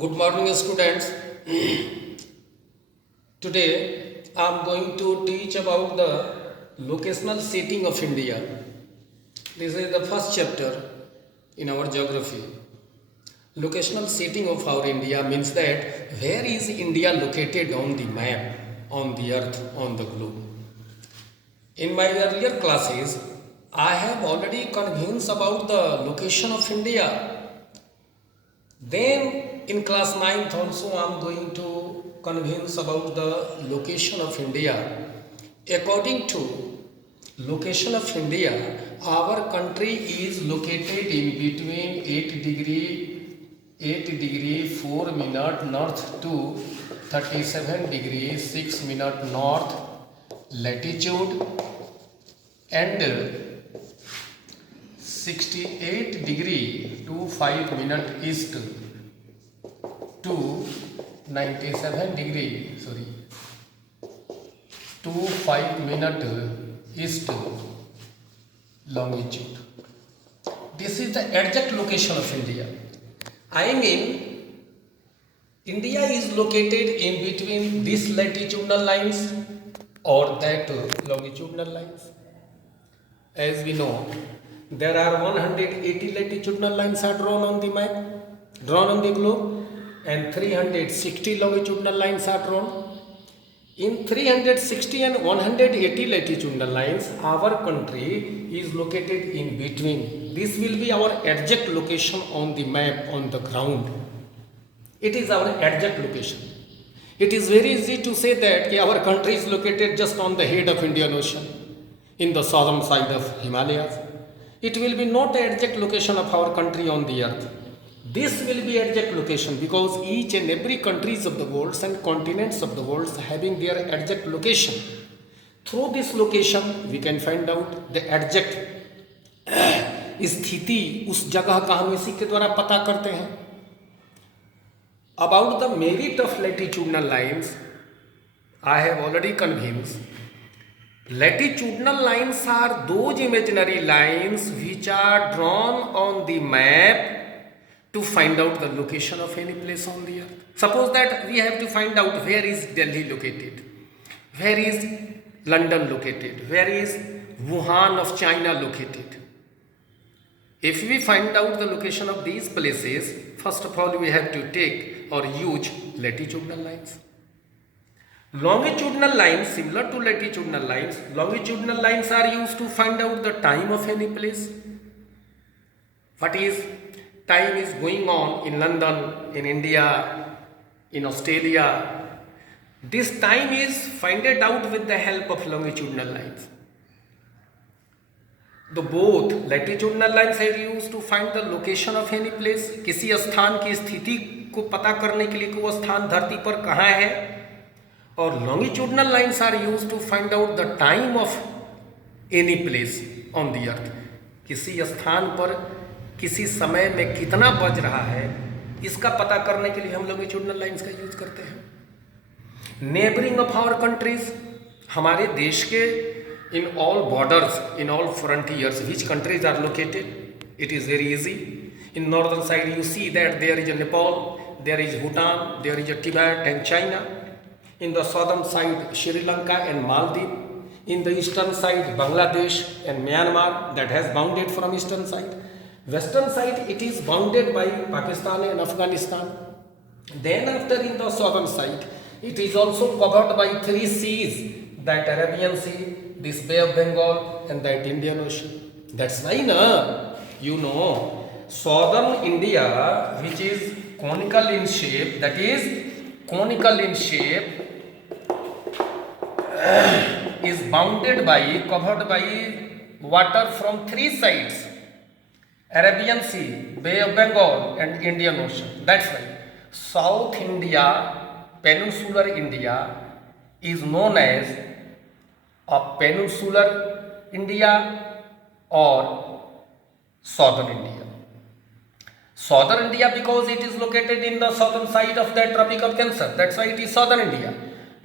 Good morning, students. Today I am going to teach about the locational setting of India. This is the first chapter in our geography. Locational setting of our India means that where is India located on the map, on the earth, on the globe. In my earlier classes, I have already convinced about the location of India. Then in class 9th also I am going to convince about the location of India. According to location of India, our country is located in between 8 degree 4 minute north to 37 degree 6 minute north latitude and 68 degree to 5 minute east to 97 degree to 5 minute east longitude. This is the exact location of India. I mean, India is located in between these latitudinal lines or that longitudinal lines. As we know, there are 180 latitudinal lines are drawn on the map, drawn on the globe, and 360 longitudinal lines are drawn. In 360 and 180 latitudinal lines, our country is located in between. This will be our exact location on the map, on the ground. It is our exact location. It is very easy to say that our country is located just on the head of Indian Ocean, in the southern side of Himalayas. It will be not the exact location of our country on the earth. This will be exact location because each and every countries of the world and continents of the world having their exact location. Through this location, we can find out the exact स्थिति उस जगह का हम इसी के द्वारा पता करते हैं. About the merit of latitudinal lines, I have already convinced. Latitudinal lines are those imaginary lines which are drawn on the map to find out the location of any place on the earth. Suppose that we have to find out where is Delhi located, where is London located, where is Wuhan of China located. If we find out the location of these places, first of all we have to take or use latitudinal lines. Longitudinal lines, similar to latitudinal lines, longitudinal lines are used to find out the time of any place. What is time is going on in London, in India, in Australia. This time is finded out with the help of longitudinal lines. The both latitudinal lines are used to find the location of any place. किसी स्थान की स्थिति को पता करने के लिए कि वो स्थान धरती पर कहाँ है. और longitudinal lines are used to find out the time of any place on the earth. किसी स्थान पर किसी समय में कितना बज रहा है इसका पता करने के लिए हम longitudinal lines का यूज करते हैं. Neighboring of our countries, हमारे देश के in all borders, in all frontiers, which countries are located? It is very easy. In northern side you see that there is a Nepal, there is Bhutan, there is a Tibet and China. In the southern side Sri Lanka and Maldives. In the eastern side Bangladesh and Myanmar, that has bounded from eastern side. Western side it is bounded by Pakistan and Afghanistan. Then after in the southern side it is also covered by three seas, that Arabian Sea, this Bay of Bengal and that Indian Ocean. That's why you know southern India, which is conical in shape, that is conical in shape, is bounded by, covered by water from three sides, Arabian Sea, Bay of Bengal and Indian Ocean. That's why South India, peninsular India is known as a peninsular India or southern India. Southern India because it is located in the southern side of the Tropic of Cancer, that's why it is southern India.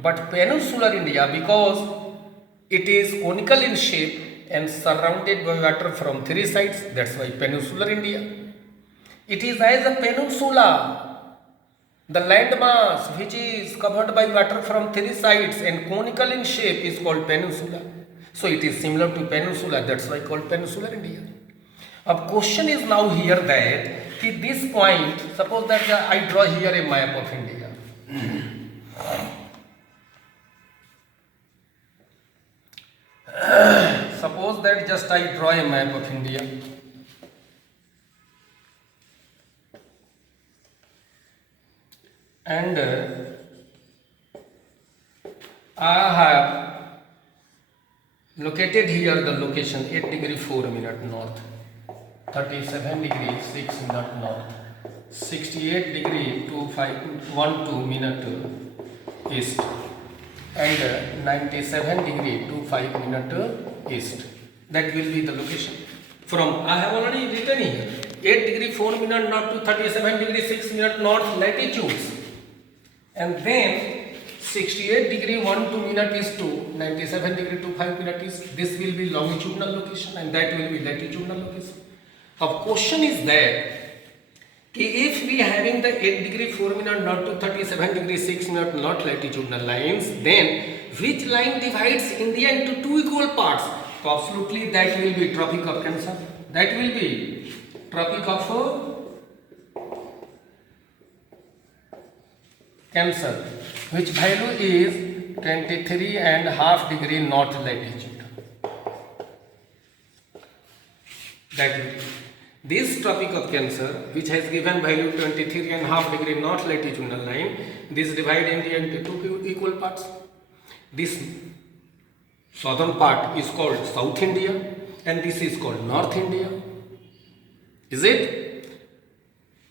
But peninsular India because it is conical in shape and surrounded by water from three sides, that's why peninsular India. It is as a peninsula The landmass which is covered by water from three sides and conical in shape is called peninsula. So it is similar to peninsula, that's why called peninsular India. अब question is now here that कि this point, suppose that I draw here a map of India. Suppose that just I draw a map of India. And I have located here the location 8 degree 4 minute north, 37 degree 6 minute north, 68 degree 12 minute east, and 97 degree 25 minute east. That will be the location. From I have already written here 8 degree 4 minute north to 37 degree 6 minute north latitudes, and then 68 degree 1 2 minute east to 97 degree 25 minute east. This will be longitudinal location and that will be latitudinal location. Now question is that if we are having the 8 degree 4 minute north to 37 degree 6 minute north latitudinal lines, then which line divides India into two equal parts? So absolutely that will be Tropic of Cancer. That will be Tropic of Cancer, which value is 23.5 degree north latitude. That will be. This Tropic of Cancer, which has given value 23.5 degree north latitudinal line, this divide India into two equal parts. This southern part is called South India and this is called North India. Is it?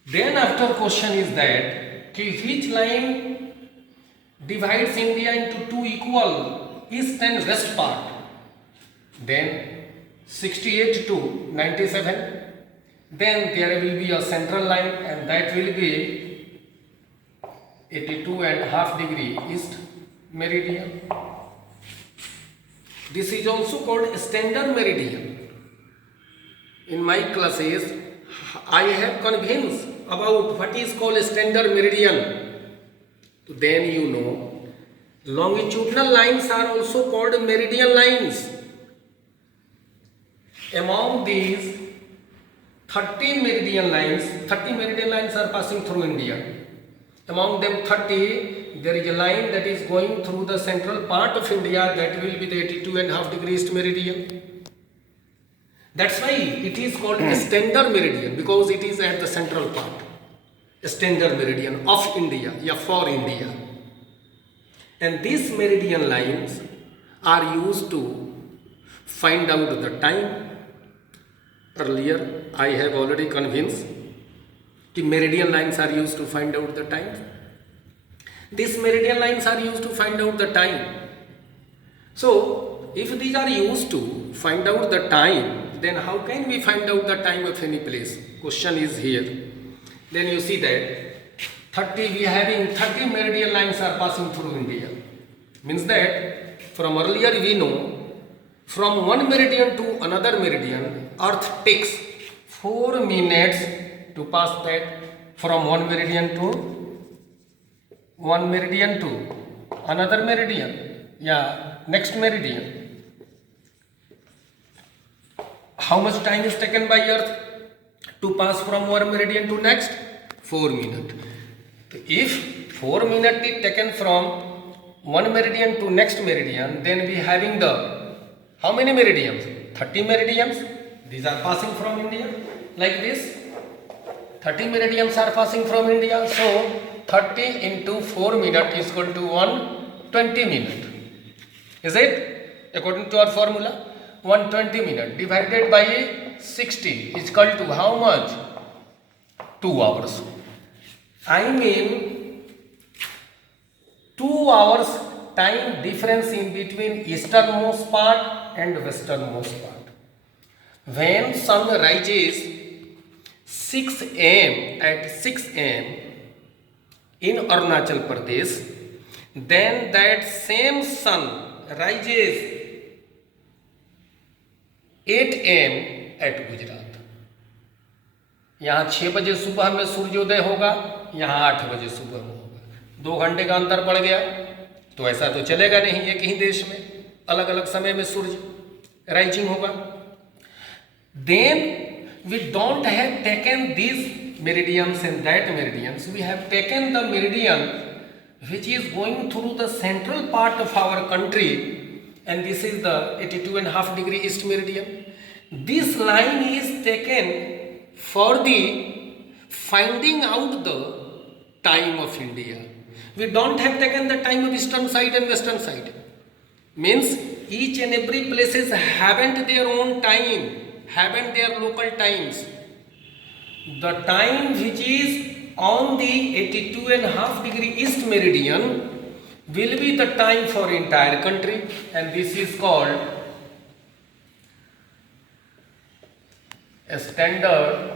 Then after question is that which line divides India into two equal east and west part? Then 68 to 97. Then there will be a central line and that will be 82.5 degree east meridian. This is also called standard meridian. In my classes, I have convinced about what is called standard meridian. Then you know, longitudinal lines are also called meridian lines. Among these 30 meridian lines are passing through India. Among them 30, there is a line that is going through the central part of India, that will be the 82.5 degree east meridian. That's why it is called standard meridian, because it is at the central part. Standard meridian of India, for India. And these meridian lines are used to find out the time. Earlier, I have already convinced that meridian lines are used to find out the time. These meridian lines are used to find out the time. So, if these are used to find out the time, then how can we find out the time of any place? Question is here. Then you see that we are having 30 meridian lines are passing through India. Means that from earlier we know, from one meridian to another meridian, Earth takes 4 minutes to pass that from one meridian to another meridian. Next meridian. How much time is taken by Earth to pass from one meridian to next? 4 minutes. So if 4 minutes is taken from one meridian to next meridian, then we having the how many meridians? 30 meridians. These are passing from India like this. 30 meridians are passing from India. So 30 into 4 minutes is equal to 120 minutes. Is it? According to our formula, 120 minutes divided by 60 is equal to how much? 2 hours. I mean 2 hours time difference in between easternmost part and westernmost part. When sun rises 6 am at 6 am in Arunachal Pradesh, then that same sun rises 8 am at Gujarat. यहाँ 6 बजे सुबह में सूर्योदय होगा, यहाँ 8 बजे सुबह में होगा, 2 घंटे का अंतर पड़ गया। तो ऐसा तो चलेगा नहीं, एक ही देश में अलग अलग समय में सूर्य राइजिंग होगा। Then we don't have taken this meridians and that meridians, we have taken the meridian which is going through the central part of our country, and this is the 82.5 degree east meridian. This line is taken for the finding out the time of India. We don't have taken the time of eastern side and western side. Means each and every places haven't their own time, haven't their local times. The time which is on the 82.5 degree east meridian will be the time for entire country, and this is called a standard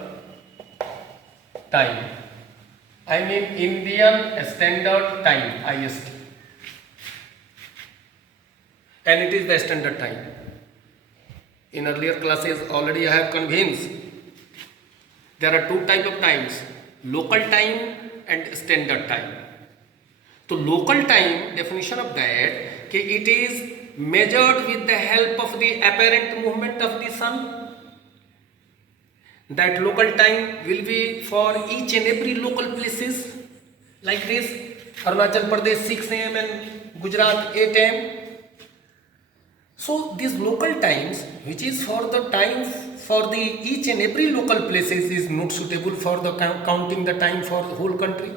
time. I mean Indian Standard Time, IST, and it is the standard time. In earlier classes already I have convinced there are two type of times, local time and standard time. So local time, definition of that, it is measured with the help of the apparent movement of the sun. That local time will be for each and every local places, like this, Arunachal Pradesh 6 am and Gujarat 8 am. So these local times, which is for the time for the each and every local places, is not suitable for the counting the time for the whole country.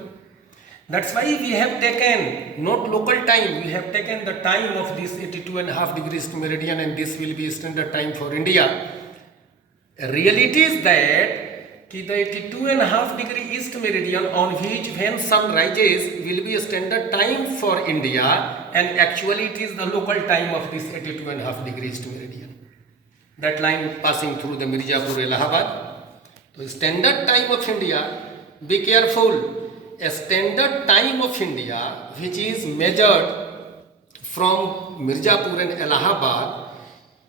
That's why we have taken not local time, we have taken the time of this 82.5 degrees meridian, and this will be standard time for India. Reality is that the 82.5 degree east meridian on which when sun rises will be a standard time for India, and actually it is the local time of this 82.5 degree east meridian. That line passing through the Mirzapur, Allahabad. So standard time of India, be careful, a standard time of India which is measured from Mirzapur and Allahabad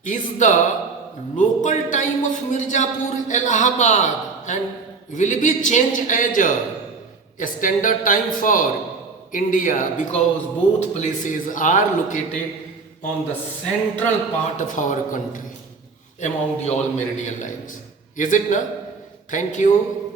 is the local time of Mirzapur, Allahabad, and will be changed as a standard time for India, because both places are located on the central part of our country among the all meridian lines. Is it na? Thank you.